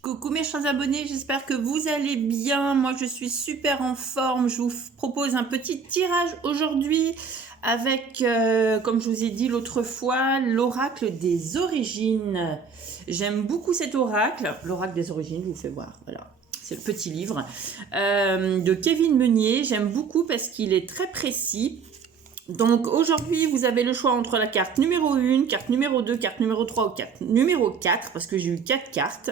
Coucou mes chers abonnés, j'espère que vous allez bien. Moi je suis super en forme. Je vous propose un petit tirage aujourd'hui avec, comme je vous ai dit l'autre fois, l'oracle des origines. J'aime beaucoup cet oracle, l'oracle des origines, je vous fais voir, voilà. C'est le petit livre de Kevin Meunier. J'aime beaucoup parce qu'il est très précis. Donc aujourd'hui, vous avez le choix entre la carte numéro 1, carte numéro 2, carte numéro 3 ou carte numéro 4, parce que j'ai eu 4 cartes.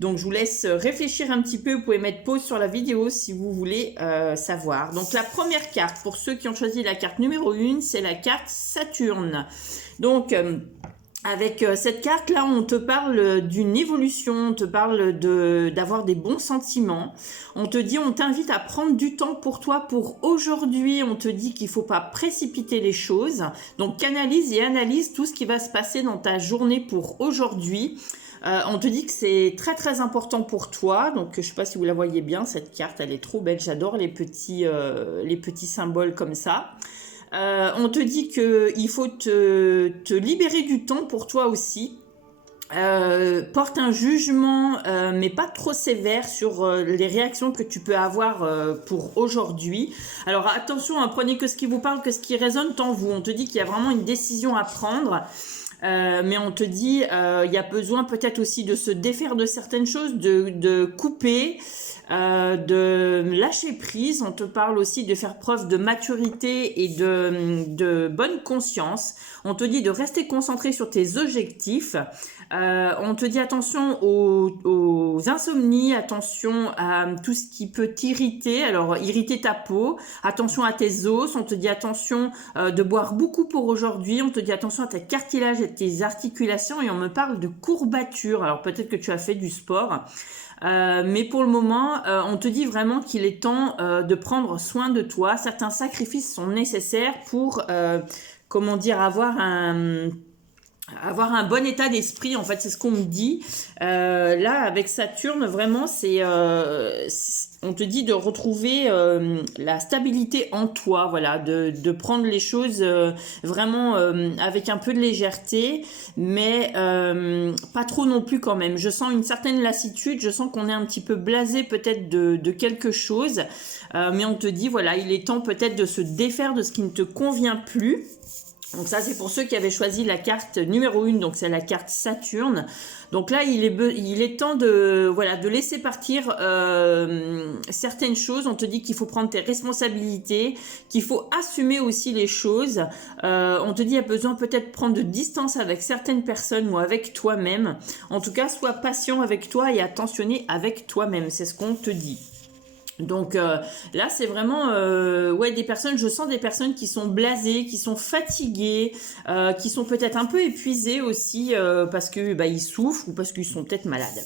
Donc je vous laisse réfléchir un petit peu, vous pouvez mettre pause sur la vidéo si vous voulez savoir. Donc la première carte, pour ceux qui ont choisi la carte numéro 1, c'est la carte Saturne. Donc avec cette carte là, on te parle d'une évolution, on te parle d'avoir des bons sentiments. On te dit, on t'invite à prendre du temps pour toi, pour aujourd'hui. On te dit qu'il faut pas précipiter les choses. Donc canalise et analyse tout ce qui va se passer dans ta journée pour aujourd'hui. On te dit que c'est très très important pour toi. Donc je sais pas si vous la voyez bien, cette carte, elle est trop belle. J'adore les petits symboles comme ça. On te dit qu'il faut te libérer du temps pour toi aussi. Porte un jugement, mais pas trop sévère sur les réactions que tu peux avoir pour aujourd'hui. Alors attention, hein, prenez que ce qui vous parle, que ce qui résonne en vous. On te dit qu'il y a vraiment une décision à prendre. Mais on te dit, il y a besoin peut-être aussi de se défaire de certaines choses, de couper, de lâcher prise. On te parle aussi de faire preuve de maturité et de bonne conscience. On te dit de rester concentré sur tes objectifs. On te dit attention aux insomnies, attention à tout ce qui peut t'irriter, alors irriter ta peau, attention à tes os, on te dit attention de boire beaucoup pour aujourd'hui, on te dit attention à tes cartilages et tes articulations et on me parle de courbatures, alors peut-être que tu as fait du sport. Mais pour le moment, on te dit vraiment qu'il est temps de prendre soin de toi. Certains sacrifices sont nécessaires pour, comment dire, avoir un bon état d'esprit, en fait, c'est ce qu'on me dit. Là, avec Saturne, vraiment, on te dit de retrouver la stabilité en toi, voilà, de prendre les choses vraiment avec un peu de légèreté, mais pas trop non plus quand même. Je sens une certaine lassitude, je sens qu'on est un petit peu blasé peut-être de quelque chose, mais on te dit, voilà, il est temps peut-être de se défaire de ce qui ne te convient plus. Donc ça, c'est pour ceux qui avaient choisi la carte numéro 1, donc c'est la carte Saturne. Donc là, il est temps de laisser partir certaines choses. On te dit qu'il faut prendre tes responsabilités, qu'il faut assumer aussi les choses. On te dit qu'il y a besoin peut-être de prendre de distance avec certaines personnes ou avec toi-même. En tout cas, sois patient avec toi et attentionné avec toi-même. C'est ce qu'on te dit. Donc là c'est vraiment des personnes, je sens des personnes qui sont blasées, qui sont fatiguées, qui sont peut-être un peu épuisées aussi parce que ils souffrent ou parce qu'ils sont peut-être malades.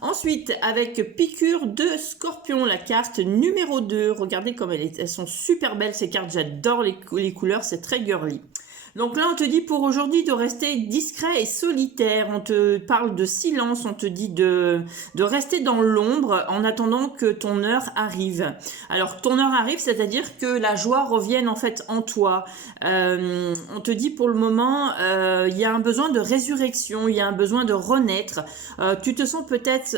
Ensuite avec piqûre de scorpion, la carte numéro 2, regardez comme elles sont super belles ces cartes, j'adore les couleurs, c'est très girly. Donc là, on te dit pour aujourd'hui de rester discret et solitaire. On te parle de silence, on te dit de rester dans l'ombre en attendant que ton heure arrive. Alors, ton heure arrive, c'est-à-dire que la joie revienne en fait en toi. On te dit pour le moment, il y a un besoin de résurrection, il y a un besoin de renaître. Tu te sens peut-être,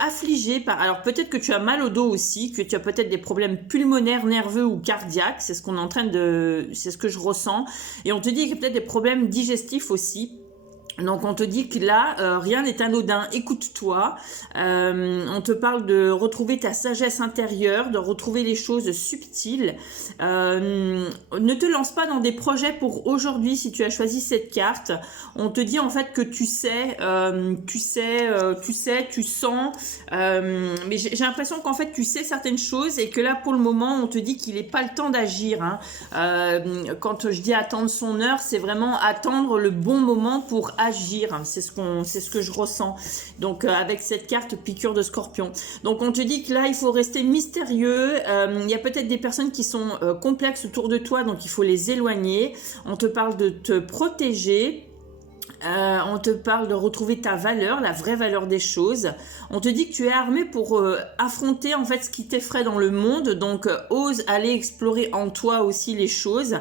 affligé par... Alors, peut-être que tu as mal au dos aussi, que tu as peut-être des problèmes pulmonaires, nerveux ou cardiaques. C'est ce qu'on est en train de... C'est ce que je ressens. Et on te dit qu'il y a peut-être des problèmes digestifs aussi. Donc on te dit que là, rien n'est anodin, écoute-toi, on te parle de retrouver ta sagesse intérieure, de retrouver les choses subtiles, ne te lance pas dans des projets pour aujourd'hui si tu as choisi cette carte, on te dit en fait que tu sens, mais j'ai l'impression qu'en fait tu sais certaines choses et que là pour le moment on te dit qu'il n'est pas le temps d'agir, hein. Quand je dis attendre son heure, c'est vraiment attendre le bon moment pour agir. C'est ce que je ressens. Donc avec cette carte piqûre de scorpion. Donc on te dit que là il faut rester mystérieux. Il y a peut-être des personnes qui sont complexes autour de toi, donc il faut les éloigner. On te parle de te protéger. On te parle de retrouver ta valeur, la vraie valeur des choses. On te dit que tu es armé pour affronter en fait ce qui t'effraie dans le monde. Donc ose aller explorer en toi aussi les choses.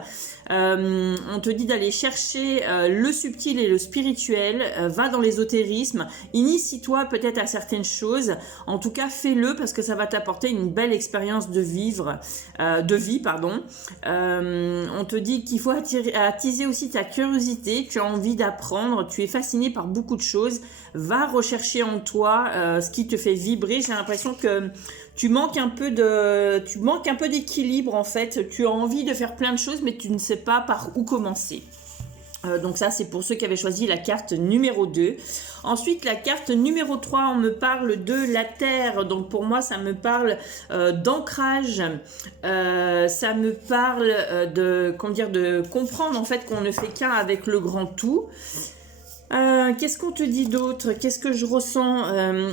On te dit d'aller chercher le subtil et le spirituel. Va dans l'ésotérisme. Initie-toi peut-être à certaines choses. En tout cas, fais-le parce que ça va t'apporter une belle expérience de vie, pardon. On te dit qu'il faut attiser aussi ta curiosité. Tu as envie d'apprendre. Tu es fasciné par beaucoup de choses, va rechercher en toi ce qui te fait vibrer. J'ai l'impression que tu manques un peu d'équilibre en fait. Tu as envie de faire plein de choses, mais tu ne sais pas par où commencer. Donc ça, c'est pour ceux qui avaient choisi la carte numéro 2. Ensuite, la carte numéro 3, on me parle de la Terre. Donc pour moi, ça me parle d'ancrage. Ça me parle de comprendre en fait qu'on ne fait qu'un avec le grand tout. Qu'est-ce qu'on te dit d'autre? Qu'est-ce que je ressens?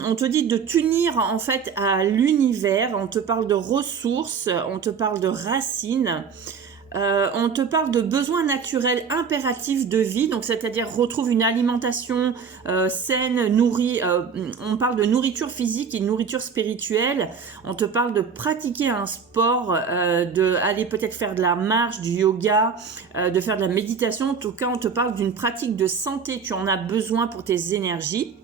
On te dit de t'unir en fait à l'univers. On te parle de ressources. On te parle de racines. On te parle de besoins naturels impératifs de vie, donc c'est-à-dire retrouve une alimentation saine, nourrie. On parle de nourriture physique et de nourriture spirituelle. On te parle de pratiquer un sport, de aller peut-être faire de la marche, du yoga, de faire de la méditation. En tout cas, on te parle d'une pratique de santé. Tu en as besoin pour tes énergies.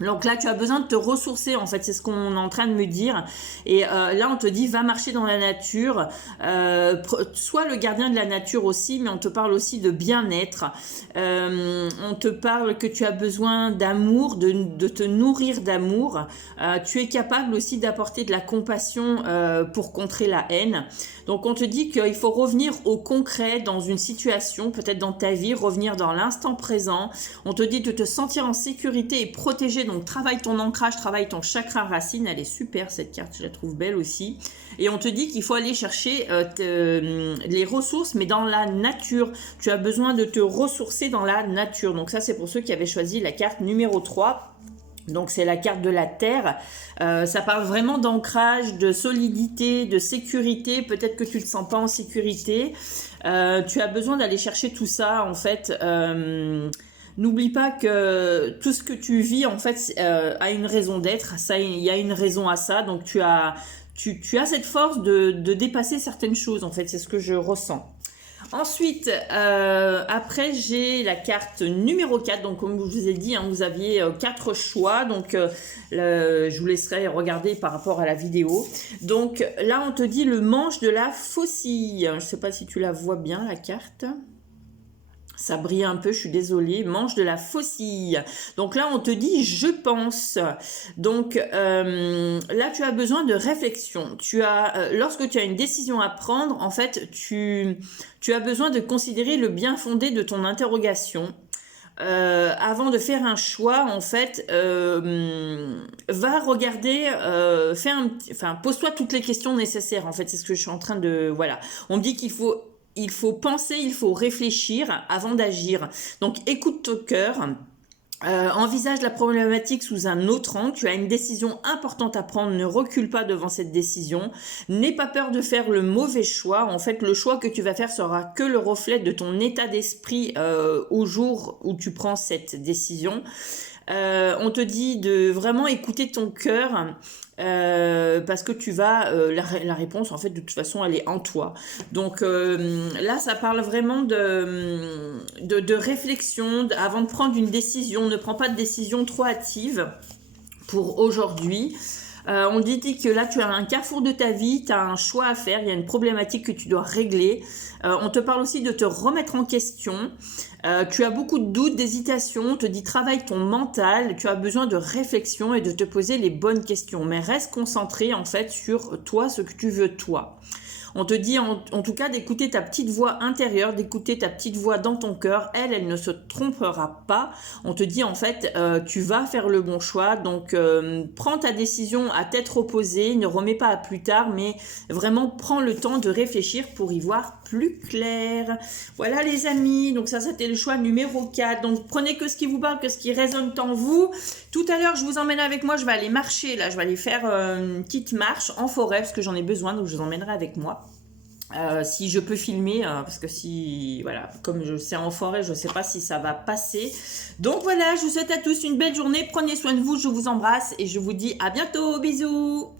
Donc là, tu as besoin de te ressourcer, en fait, c'est ce qu'on est en train de me dire. Et là, on te dit, va marcher dans la nature. Sois le gardien de la nature aussi, mais on te parle aussi de bien-être. On te parle que tu as besoin d'amour, de te nourrir d'amour. Tu es capable aussi d'apporter de la compassion pour contrer la haine. Donc, on te dit qu'il faut revenir au concret dans une situation, peut-être dans ta vie, revenir dans l'instant présent. On te dit de te sentir en sécurité et protégé. Donc, travaille ton ancrage, travaille ton chakra racine. Elle est super, cette carte, je la trouve belle aussi. Et on te dit qu'il faut aller chercher les ressources, mais dans la nature. Tu as besoin de te ressourcer dans la nature. Donc, ça, c'est pour ceux qui avaient choisi la carte numéro 3. Donc c'est la carte de la Terre, ça parle vraiment d'ancrage, de solidité, de sécurité. Peut-être que tu ne te sens pas en sécurité, tu as besoin d'aller chercher tout ça en fait. N'oublie pas que tout ce que tu vis en fait a une raison d'être, ça, il y a une raison à ça, donc tu as cette force de dépasser certaines choses en fait, c'est ce que je ressens. Ensuite, après j'ai la carte numéro 4, donc comme je vous ai dit, hein, vous aviez 4 choix, donc je vous laisserai regarder par rapport à la vidéo. Donc là on te dit le manche de la faucille, je ne sais pas si tu la vois bien la carte. Ça brille un peu, je suis désolée. Manche de la faucille. Donc là, on te dit « je pense ». Donc là, tu as besoin de réflexion. Lorsque tu as une décision à prendre, en fait, tu as besoin de considérer le bien fondé de ton interrogation. Avant de faire un choix, en fait, va regarder, pose-toi toutes les questions nécessaires. En fait, c'est ce que je suis en train de... Voilà. On me dit qu'il faut penser, il faut réfléchir avant d'agir. Donc, écoute ton cœur. Envisage la problématique sous un autre angle. Tu as une décision importante à prendre. Ne recule pas devant cette décision. N'aie pas peur de faire le mauvais choix. En fait, le choix que tu vas faire sera que le reflet de ton état d'esprit au jour où tu prends cette décision. On te dit de vraiment écouter ton cœur. Parce que tu vas la réponse en fait de toute façon elle est en toi. Donc là ça parle vraiment de réflexion avant de prendre une décision. Ne prends pas de décision trop hâtive pour aujourd'hui. On dit que là tu as un carrefour de ta vie, tu as un choix à faire, il y a une problématique que tu dois régler. On te parle aussi de te remettre en question. Tu as beaucoup de doutes, d'hésitations, on te dit travaille ton mental, tu as besoin de réflexion et de te poser les bonnes questions. Mais reste concentré en fait sur toi, ce que tu veux toi. On te dit en tout cas d'écouter ta petite voix intérieure, d'écouter ta petite voix dans ton cœur. Elle ne se trompera pas. On te dit en fait, tu vas faire le bon choix. Donc, prends ta décision à tête reposée. Ne remets pas à plus tard, mais vraiment prends le temps de réfléchir pour y voir plus clair. Voilà les amis. Donc ça, c'était le choix numéro 4. Donc, prenez que ce qui vous parle, que ce qui résonne en vous. Tout à l'heure, je vous emmène avec moi. Je vais aller marcher là. Je vais aller faire une petite marche en forêt parce que j'en ai besoin. Donc, je vous emmènerai avec moi. si je peux filmer, parce que si, voilà, comme c'est en forêt, je ne sais pas si ça va passer. Donc voilà, je vous souhaite à tous une belle journée, prenez soin de vous, je vous embrasse et je vous dis à bientôt, bisous.